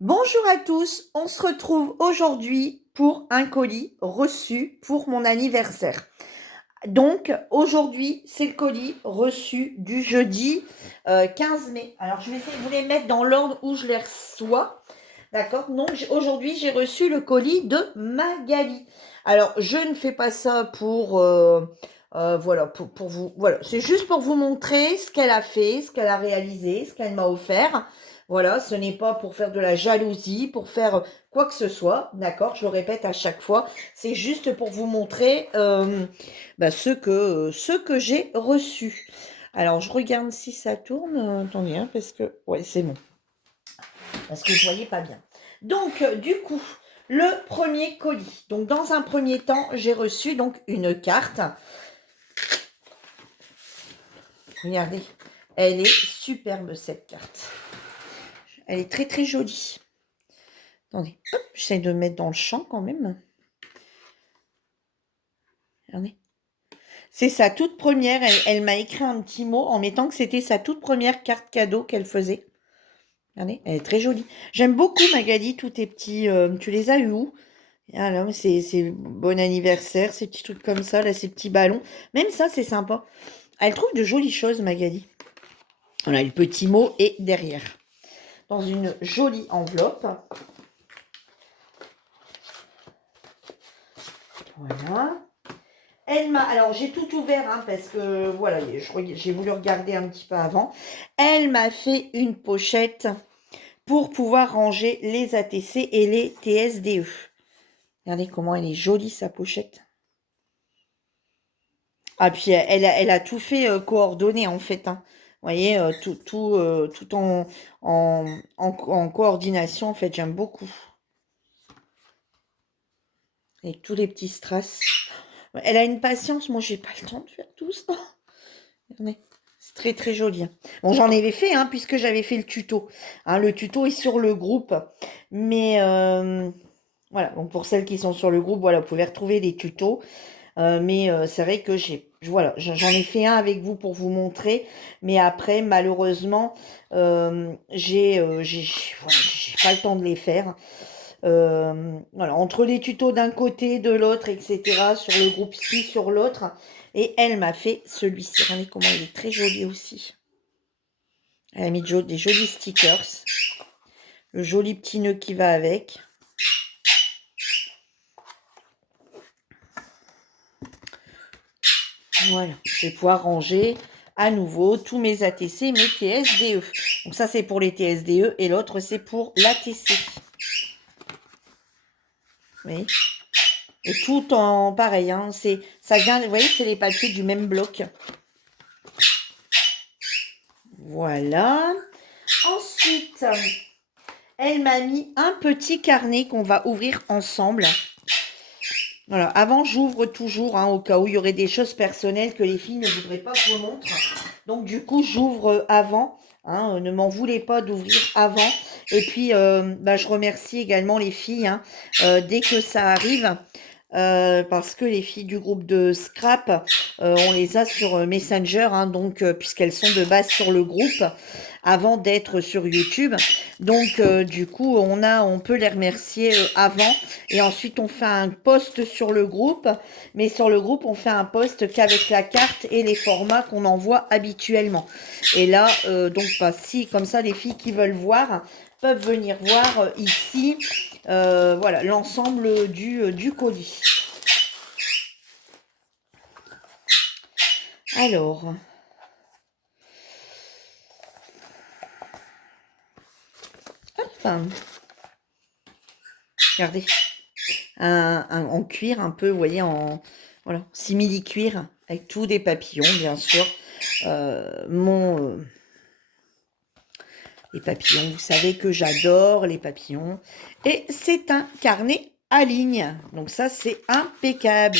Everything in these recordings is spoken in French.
Bonjour à tous, on se retrouve aujourd'hui pour un colis reçu pour mon anniversaire. Donc aujourd'hui, c'est le colis reçu du jeudi 15 mai. Alors je vais essayer de vous les mettre dans l'ordre où je les reçois. D'accord. Donc aujourd'hui, j'ai reçu le colis de Magali. Alors je ne fais pas ça pour... voilà, pour vous. Voilà, c'est juste pour vous montrer ce qu'elle a fait, ce qu'elle a réalisé, ce qu'elle m'a offert. Voilà, ce n'est pas pour faire de la jalousie, pour faire quoi que ce soit, d'accord? Je le répète à chaque fois, c'est juste pour vous montrer ce que j'ai reçu. Alors, je regarde si ça tourne. Attendez, hein, parce que... Ouais, c'est bon. Parce que je ne voyais pas bien. Donc, du coup, le premier colis. Donc, dans un premier temps, j'ai reçu donc une carte. Regardez, elle est superbe, cette carte. Elle est très, très jolie. Attendez, hop, j'essaie de mettre dans le champ quand même. Regardez. C'est sa toute première, elle m'a écrit un petit mot en mettant que c'était sa toute première carte cadeau qu'elle faisait. Regardez, elle est très jolie. J'aime beaucoup Magali, tous tes petits... tu les as eu où? Alors, c'est bon anniversaire, ces petits trucs comme ça, là, ces petits ballons. Même ça, c'est sympa. Elle trouve de jolies choses, Magali. Voilà, le petit mot est derrière. Dans une jolie enveloppe. Voilà. Elle m'a... Alors, j'ai tout ouvert, hein, parce que, voilà, j'ai voulu regarder un petit peu avant. Elle m'a fait une pochette pour pouvoir ranger les ATC et les TSDE. Regardez comment elle est jolie, sa pochette. Ah, puis elle a tout fait coordonné, en fait. Hein. Vous voyez, tout en coordination, en fait, j'aime beaucoup. Avec tous les petits strass. Elle a une patience, moi, j'ai pas le temps de faire tout ça. Regardez. C'est très très joli. Hein. Bon, j'en avais fait, hein, puisque j'avais fait le tuto. Hein, le tuto est sur le groupe. Mais voilà, donc pour celles qui sont sur le groupe, voilà, vous pouvez retrouver les tutos. Mais c'est vrai que voilà, j'en ai fait un avec vous pour vous montrer. Mais après, malheureusement, j'ai voilà, j'ai pas le temps de les faire. Voilà, entre les tutos d'un côté, de l'autre, etc. Sur le groupe ci, sur l'autre. Et elle m'a fait celui-ci. Regardez comment il est très joli aussi. Elle a mis des jolis stickers. Le joli petit nœud qui va avec. Voilà, je vais pouvoir ranger à nouveau tous mes ATC, mes TSDE. Donc ça, c'est pour les TSDE et l'autre, c'est pour l'ATC. Oui. Et tout en pareil, hein, ça vient, vous voyez, c'est les papiers du même bloc. Voilà. Ensuite, elle m'a mis un petit carnet qu'on va ouvrir ensemble. Voilà, avant, j'ouvre toujours, hein, au cas où il y aurait des choses personnelles que les filles ne voudraient pas que je vous montre. Donc, du coup, j'ouvre avant. Hein, ne m'en voulez pas d'ouvrir avant. Et puis, je remercie également les filles, hein, dès que ça arrive. Parce que les filles du groupe de Scrap, on les a sur Messenger, hein, donc puisqu'elles sont de base sur le groupe avant d'être sur YouTube. Donc du coup, on peut les remercier avant et ensuite on fait un post sur le groupe. Mais sur le groupe, on fait un post qu'avec la carte et les formats qu'on envoie habituellement. Et là, si comme ça, les filles qui veulent voir peuvent venir voir ici, voilà, l'ensemble du colis. Alors, hop, regardez, en cuir un peu, vous voyez, voilà, simili-cuir, avec tous des papillons, bien sûr. Les papillons, vous savez que j'adore les papillons. Et c'est un carnet à ligne. Donc ça, c'est impeccable.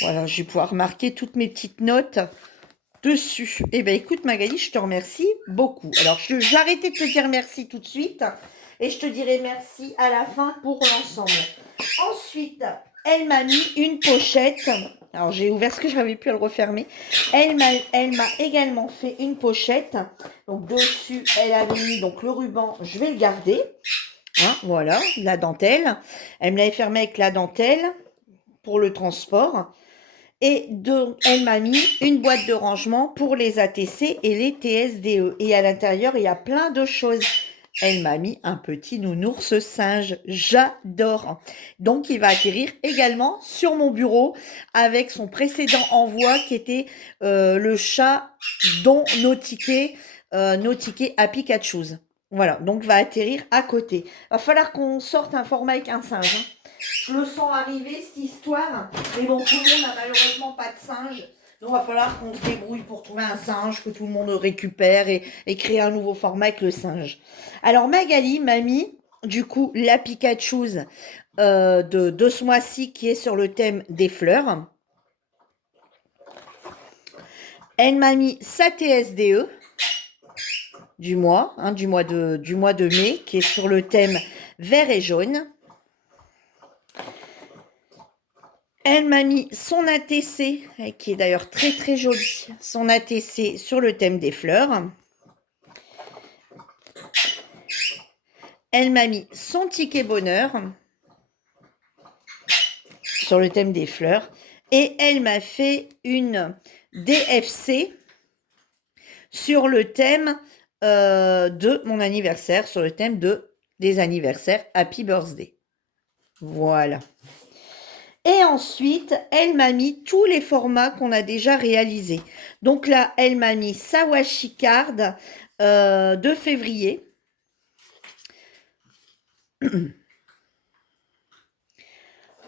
Voilà, je vais pouvoir marquer toutes mes petites notes dessus. Eh bien, écoute, Magali, je te remercie beaucoup. Alors, j'ai arrêté de te dire merci tout de suite. Et je te dirai merci à la fin pour l'ensemble. Ensuite, elle m'a mis une pochette. Alors, j'ai ouvert ce que j'avais pu le refermer. Elle m'a également fait une pochette. Donc, dessus, elle avait mis donc, le ruban. Je vais le garder. Hein, voilà, la dentelle. Elle me l'avait fermé avec la dentelle pour le transport. Et donc, elle m'a mis une boîte de rangement pour les ATC et les TSDE. Et à l'intérieur, il y a plein de choses. Elle m'a mis un petit nounours singe. J'adore. Donc, il va atterrir également sur mon bureau avec son précédent envoi qui était le chat dont Nautiquet à Pikachu. Voilà, donc va atterrir à côté. Va falloir qu'on sorte un format avec un singe. Hein. Je le sens arriver, cette histoire. Mais bon, tout le monde n'a malheureusement pas de singe. Donc, il va falloir qu'on se débrouille pour trouver un singe que tout le monde récupère et créer un nouveau format avec le singe. Alors, Magali m'a mis, du coup, la Pikachu de ce mois-ci qui est sur le thème des fleurs. Elle m'a mis sa TSDE du mois, hein, du mois de mai, qui est sur le thème vert et jaune. Elle m'a mis son ATC, qui est d'ailleurs très très joli, son ATC sur le thème des fleurs. Elle m'a mis son ticket bonheur sur le thème des fleurs. Et elle m'a fait une DFC sur le thème de mon anniversaire, sur le thème des anniversaires Happy Birthday. Voilà. Et ensuite, elle m'a mis tous les formats qu'on a déjà réalisés. Donc là, elle m'a mis sa washi card de février.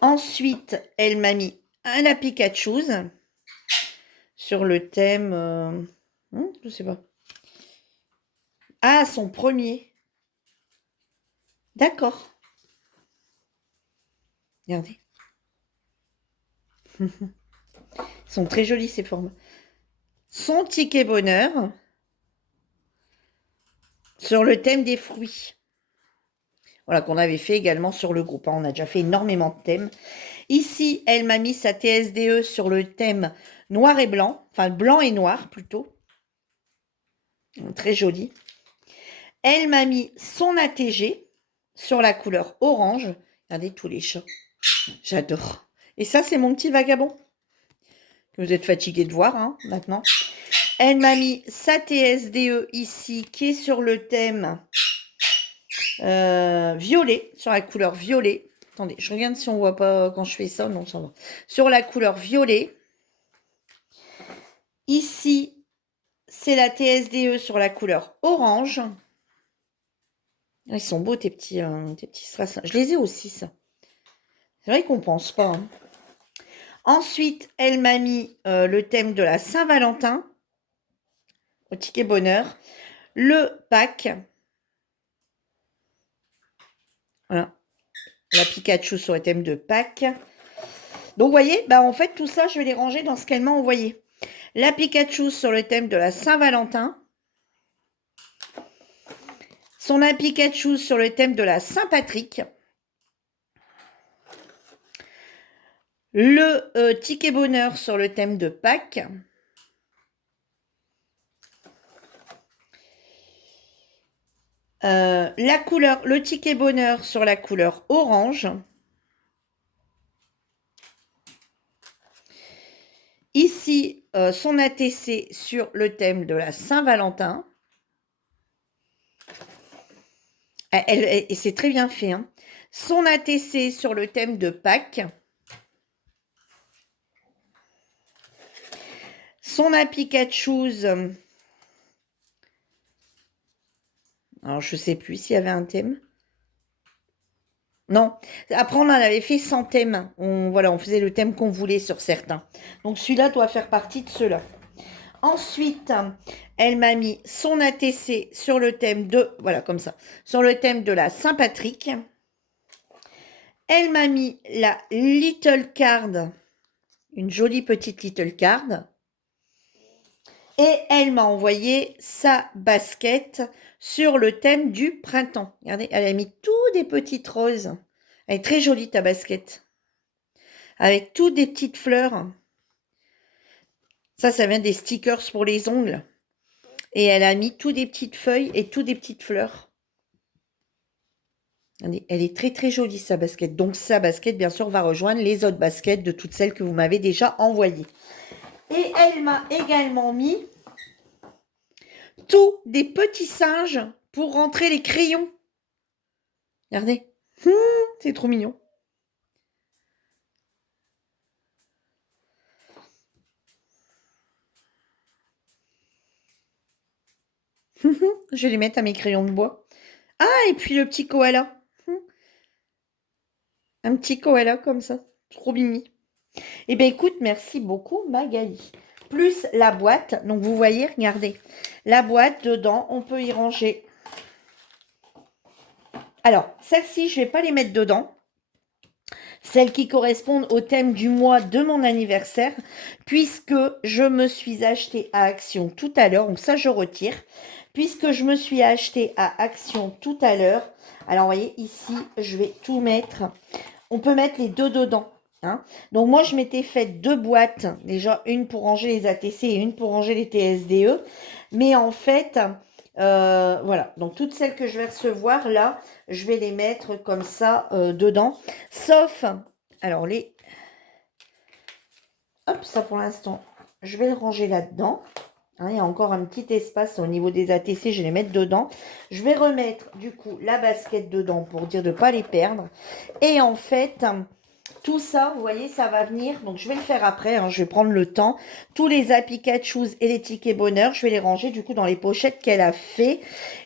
Ensuite, elle m'a mis un Pikachu sur le thème... je sais pas. Ah, son premier. D'accord. Regardez. Ils sont très jolis ces formes. Son ticket bonheur sur le thème des fruits. Voilà, qu'on avait fait également sur le groupe. On a déjà fait énormément de thèmes. Ici, elle m'a mis sa TSDE sur le thème noir et blanc. Enfin, blanc et noir plutôt. Très joli. Elle m'a mis son ATG sur la couleur orange. Regardez tous les chats. J'adore. Et ça, c'est mon petit vagabond. Vous êtes fatigué de voir, hein, maintenant. Elle m'a mis sa TSDE ici, qui est sur le thème violet, sur la couleur violet. Attendez, je regarde si on voit pas quand je fais ça. Non, ça va. Sur la couleur violet. Ici, c'est la TSDE sur la couleur orange. Ils sont beaux, tes petits strass. Je les ai aussi, ça. C'est vrai qu'on pense pas. Hein. Ensuite, elle m'a mis le thème de la Saint-Valentin au ticket bonheur. Le pack. Voilà. La Pikachu sur le thème de Pâques. Donc, vous voyez, bah, en fait, tout ça, je vais les ranger dans ce qu'elle m'a envoyé. La Pikachu sur le thème de la Saint-Valentin. Son Pikachu sur le thème de la Saint-Patrick. Le ticket bonheur sur le thème de Pâques. Le ticket bonheur sur la couleur orange. Ici, son ATC sur le thème de la Saint-Valentin. Et c'est très bien fait. Hein. Son ATC sur le thème de Pâques. Son Pikachu. Alors, je ne sais plus s'il y avait un thème. Non. Après, on en avait fait sans thème. Voilà, on faisait le thème qu'on voulait sur certains. Donc, celui-là doit faire partie de ceux-là. Ensuite, elle m'a mis son ATC sur le thème de... Voilà, comme ça. Sur le thème de la Saint-Patrick. Elle m'a mis la Little Card. Une jolie petite Little Card. Et elle m'a envoyé sa basket sur le thème du printemps. Regardez, elle a mis tous des petites roses. Elle est très jolie, ta basket. Avec toutes des petites fleurs. Ça vient des stickers pour les ongles. Et elle a mis tous des petites feuilles et toutes des petites fleurs. Elle est très très jolie sa basket. Donc sa basket, bien sûr, va rejoindre les autres baskets de toutes celles que vous m'avez déjà envoyées. Et elle m'a également mis tous des petits singes pour rentrer les crayons. Regardez. C'est trop mignon. Je vais les mettre à mes crayons de bois. Ah, et puis le petit koala. Un petit koala comme ça. Trop mimi. Eh bien, écoute, merci beaucoup, Magali. Plus la boîte. Donc, vous voyez, regardez. La boîte, dedans, on peut y ranger. Alors, celles-ci, je ne vais pas les mettre dedans. Celles qui correspondent au thème du mois de mon anniversaire, puisque je me suis acheté à Action tout à l'heure. Donc, ça, je retire. Puisque je me suis acheté à Action tout à l'heure. Alors, vous voyez, ici, je vais tout mettre. On peut mettre les deux dedans. Hein. Donc, moi, je m'étais fait 2 boîtes. Déjà, une pour ranger les ATC et une pour ranger les TSDE. Mais en fait, voilà. Donc, toutes celles que je vais recevoir, là, je vais les mettre comme ça dedans. Sauf, alors, les... Hop, ça pour l'instant, je vais le ranger là-dedans. Hein, il y a encore un petit espace au niveau des ATC, je vais les mettre dedans. Je vais remettre, du coup, la basket dedans pour dire de ne pas les perdre. Et en fait... Tout ça, vous voyez, ça va venir. Donc, je vais le faire après. Hein, je vais prendre le temps. Tous les Happy Cat Shoes et les tickets bonheur, je vais les ranger du coup dans les pochettes qu'elle a fait.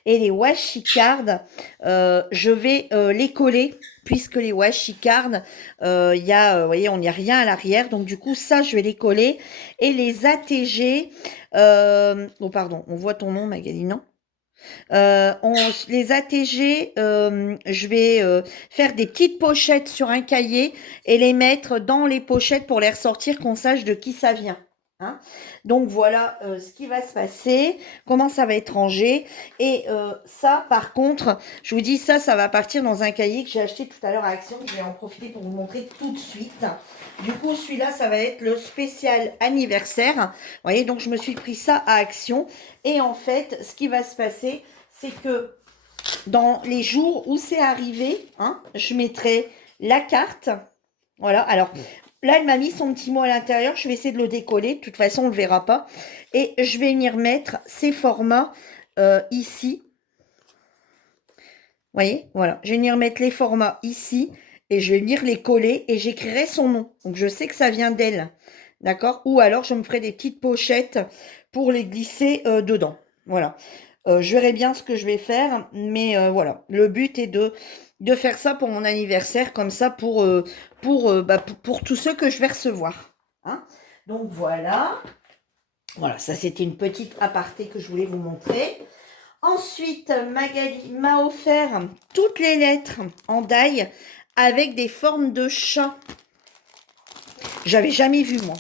Et les washi cards, je vais les coller. Puisque les washi cards, il y a, vous voyez, on n'y a rien à l'arrière. Donc, du coup, ça, je vais les coller. Et les ATG, oh, pardon, on voit ton nom, Magali, non? Les ATG, je vais faire des petites pochettes sur un cahier et les mettre dans les pochettes pour les ressortir, qu'on sache de qui ça vient. Hein. Donc voilà ce qui va se passer, comment ça va être rangé. Et ça, par contre, je vous dis, ça va partir dans un cahier que j'ai acheté tout à l'heure à Action. Je vais en profiter pour vous montrer tout de suite. Du coup, celui-là, ça va être le spécial anniversaire. Vous voyez, donc je me suis pris ça à Action. Et en fait, ce qui va se passer, c'est que dans les jours où c'est arrivé, hein, je mettrai la carte. Voilà, alors là, elle m'a mis son petit mot à l'intérieur. Je vais essayer de le décoller. De toute façon, on ne le verra pas. Et je vais venir mettre ces formats ici. Vous voyez, voilà. Je vais venir mettre les formats ici. Et je vais venir les coller et j'écrirai son nom. Donc, je sais que ça vient d'elle. D'accord? Ou alors, je me ferai des petites pochettes pour les glisser dedans. Voilà. Je verrai bien ce que je vais faire. Mais voilà. Le but est de faire ça pour mon anniversaire. Comme ça, pour tous ceux que je vais recevoir. Hein? Donc, voilà. Voilà, ça, c'était une petite aparté que je voulais vous montrer. Ensuite, Magali m'a offert toutes les lettres en die avec des formes de chat. J'avais jamais vu, moi.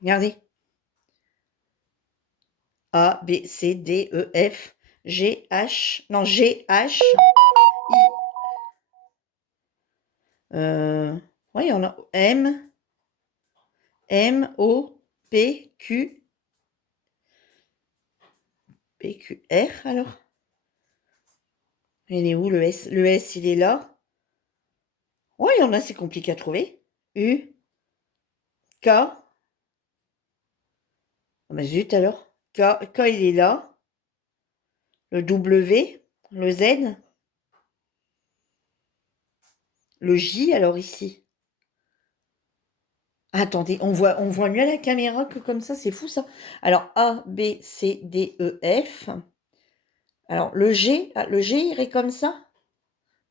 Regardez. A, B, C, D, E, F, G, H. Non, G, H, I. Ouais, il y en a M, M, O, P, Q. P, Q, R, alors. Il est où le S? Le S, il est là. Ouais, il y en a, c'est compliqué à trouver. U, K. Oh, mais zut alors. K, il est là. Le W, le Z. Le J, alors ici. Attendez, on voit mieux à la caméra que comme ça, c'est fou ça. Alors A, B, C, D, E, F. Alors le G, le G irait comme ça?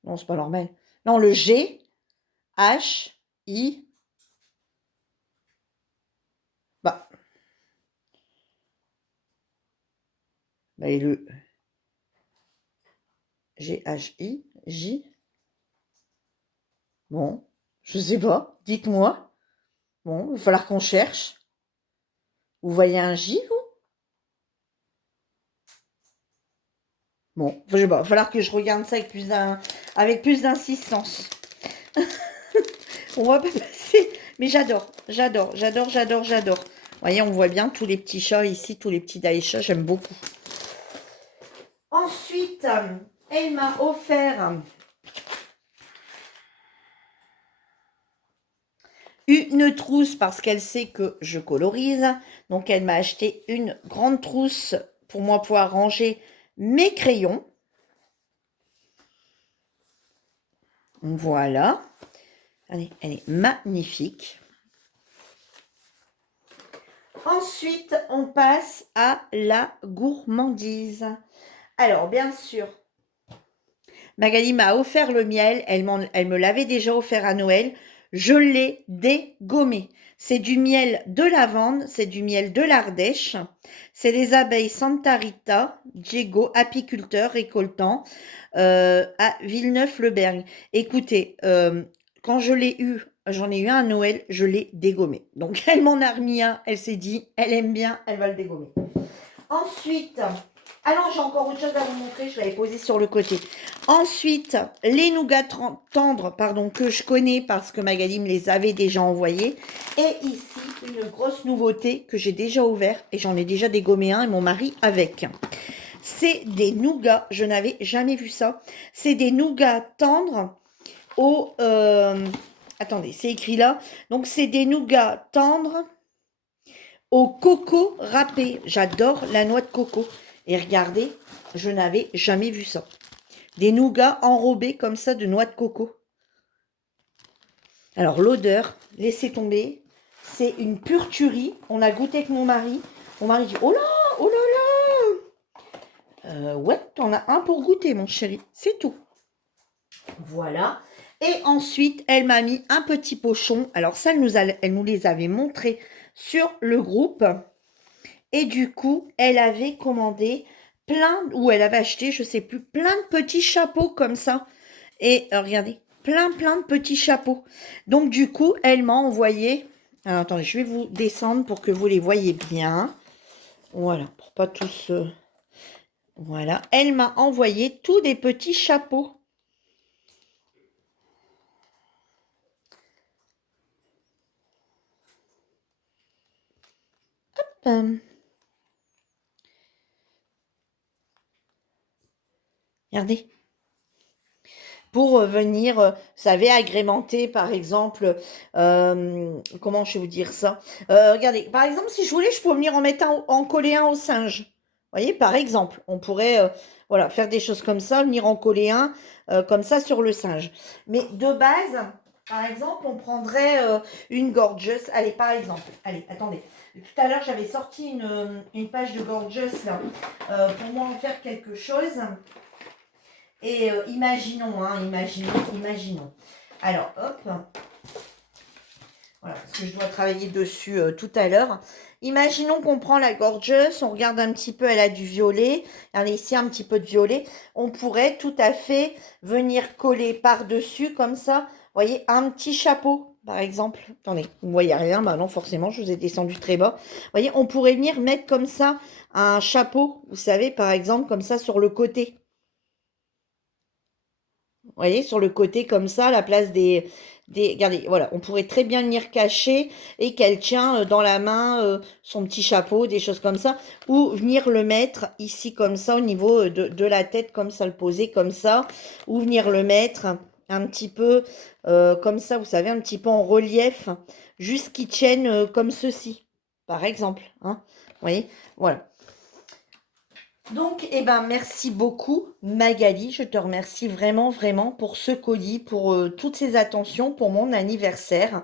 Non, c'est pas normal. Non, le G, H, I. Bah. Et le G, H, I, J. Bon, je sais pas, dites-moi. Bon, il va falloir qu'on cherche. Vous voyez un J, vous? Bon, je sais pas, il va falloir que je regarde ça avec plus d'insistance. On va pas passer. Mais j'adore. Vous voyez, on voit bien tous les petits chats ici, tous les petits Daïchas, j'aime beaucoup. Ensuite, elle m'a offert une trousse parce qu'elle sait que je colorise. Donc, elle m'a acheté une grande trousse pour moi pouvoir ranger mes crayons. Voilà. Allez, elle est magnifique. Ensuite, on passe à la gourmandise. Alors, bien sûr, Magali m'a offert le miel. Elle me l'avait déjà offert à Noël. Je l'ai dégommé. C'est du miel de lavande, c'est du miel de l'Ardèche. C'est les abeilles Santa Rita, Diego, apiculteur, récoltant, à Villeneuve-le-Berg. Écoutez, quand je l'ai eu, j'en ai eu un à Noël, je l'ai dégommé. Donc, elle m'en a remis un. Elle s'est dit, elle aime bien, elle va le dégommer. Ensuite, ah non, j'ai encore autre chose à vous montrer, je l'avais posé sur le côté. Ensuite, les nougats tendres, pardon, que je connais parce que Magali me les avait déjà envoyés. Et ici, une grosse nouveauté que j'ai déjà ouvert et j'en ai déjà dégommé un et mon mari avec. C'est des nougats, je n'avais jamais vu ça. C'est des nougats tendres au... attendez, c'est écrit là. Donc, c'est des nougats tendres au coco râpé. J'adore la noix de coco. Et regardez, je n'avais jamais vu ça. Des nougats enrobés comme ça de noix de coco. Alors l'odeur, laissez tomber. C'est une pure tuerie. On a goûté avec mon mari. Mon mari dit, oh là, oh là là. Ouais, t'en as un pour goûter, mon chéri. C'est tout. Voilà. Et ensuite, elle m'a mis un petit pochon. Alors ça, elle nous les avait montrés sur le groupe. Et du coup, elle avait commandé plein, ou elle avait acheté, je sais plus, plein de petits chapeaux comme ça. Et regardez, plein de petits chapeaux. Donc du coup, elle m'a envoyé... Alors attendez, je vais vous descendre pour que vous les voyez bien. Voilà, pour pas tous... Voilà, elle m'a envoyé tous des petits chapeaux. Hop. Regardez. Pour venir, vous savez, agrémenter, par exemple, comment je vais vous dire ça? Regardez, par exemple, si je voulais, je pourrais venir en mettre en coller un au singe. Vous voyez, par exemple, on pourrait, voilà, faire des choses comme ça, venir en coller un, comme ça, sur le singe. Mais de base, par exemple, on prendrait une Gorgeous. Allez, par exemple, allez, attendez. Tout à l'heure, j'avais sorti une page de Gorgeous, là, pour moi en faire quelque chose. Et imaginons, hein, imaginons. Alors, hop. Voilà, parce que je dois travailler dessus tout à l'heure. Imaginons qu'on prend la Gorgeous, on regarde un petit peu, elle a du violet. Regardez ici, un petit peu de violet. On pourrait tout à fait venir coller par-dessus, comme ça. Vous voyez, un petit chapeau, par exemple. Attendez, vous ne voyez rien. Bah non, forcément, je vous ai descendu très bas. Vous voyez, on pourrait venir mettre comme ça un chapeau, vous savez, par exemple, comme ça, sur le côté. Vous voyez, sur le côté comme ça, à la place regardez, voilà, on pourrait très bien venir cacher et qu'elle tient dans la main son petit chapeau, des choses comme ça, ou venir le mettre ici comme ça, au niveau de la tête, comme ça, le poser comme ça, ou venir le mettre un petit peu comme ça, vous savez, un petit peu en relief, juste qu'il tienne comme ceci, par exemple, hein, vous voyez, voilà. Donc, eh ben, merci beaucoup, Magali. Je te remercie vraiment, vraiment pour ce colis, pour toutes ces attentions pour mon anniversaire.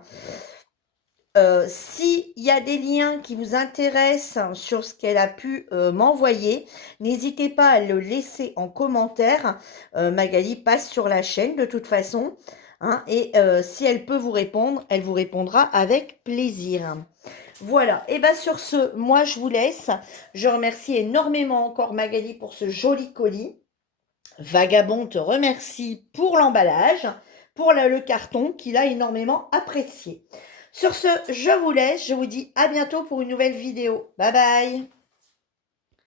S'il y a des liens qui vous intéressent sur ce qu'elle a pu m'envoyer, n'hésitez pas à le laisser en commentaire. Magali passe sur la chaîne de toute façon. Hein, et si elle peut vous répondre, elle vous répondra avec plaisir. Voilà, et bien sur ce, moi je vous laisse. Je remercie énormément encore Magali pour ce joli colis. Vagabond te remercie pour l'emballage, pour le carton qu'il a énormément apprécié. Sur ce, je vous laisse, je vous dis à bientôt pour une nouvelle vidéo. Bye bye.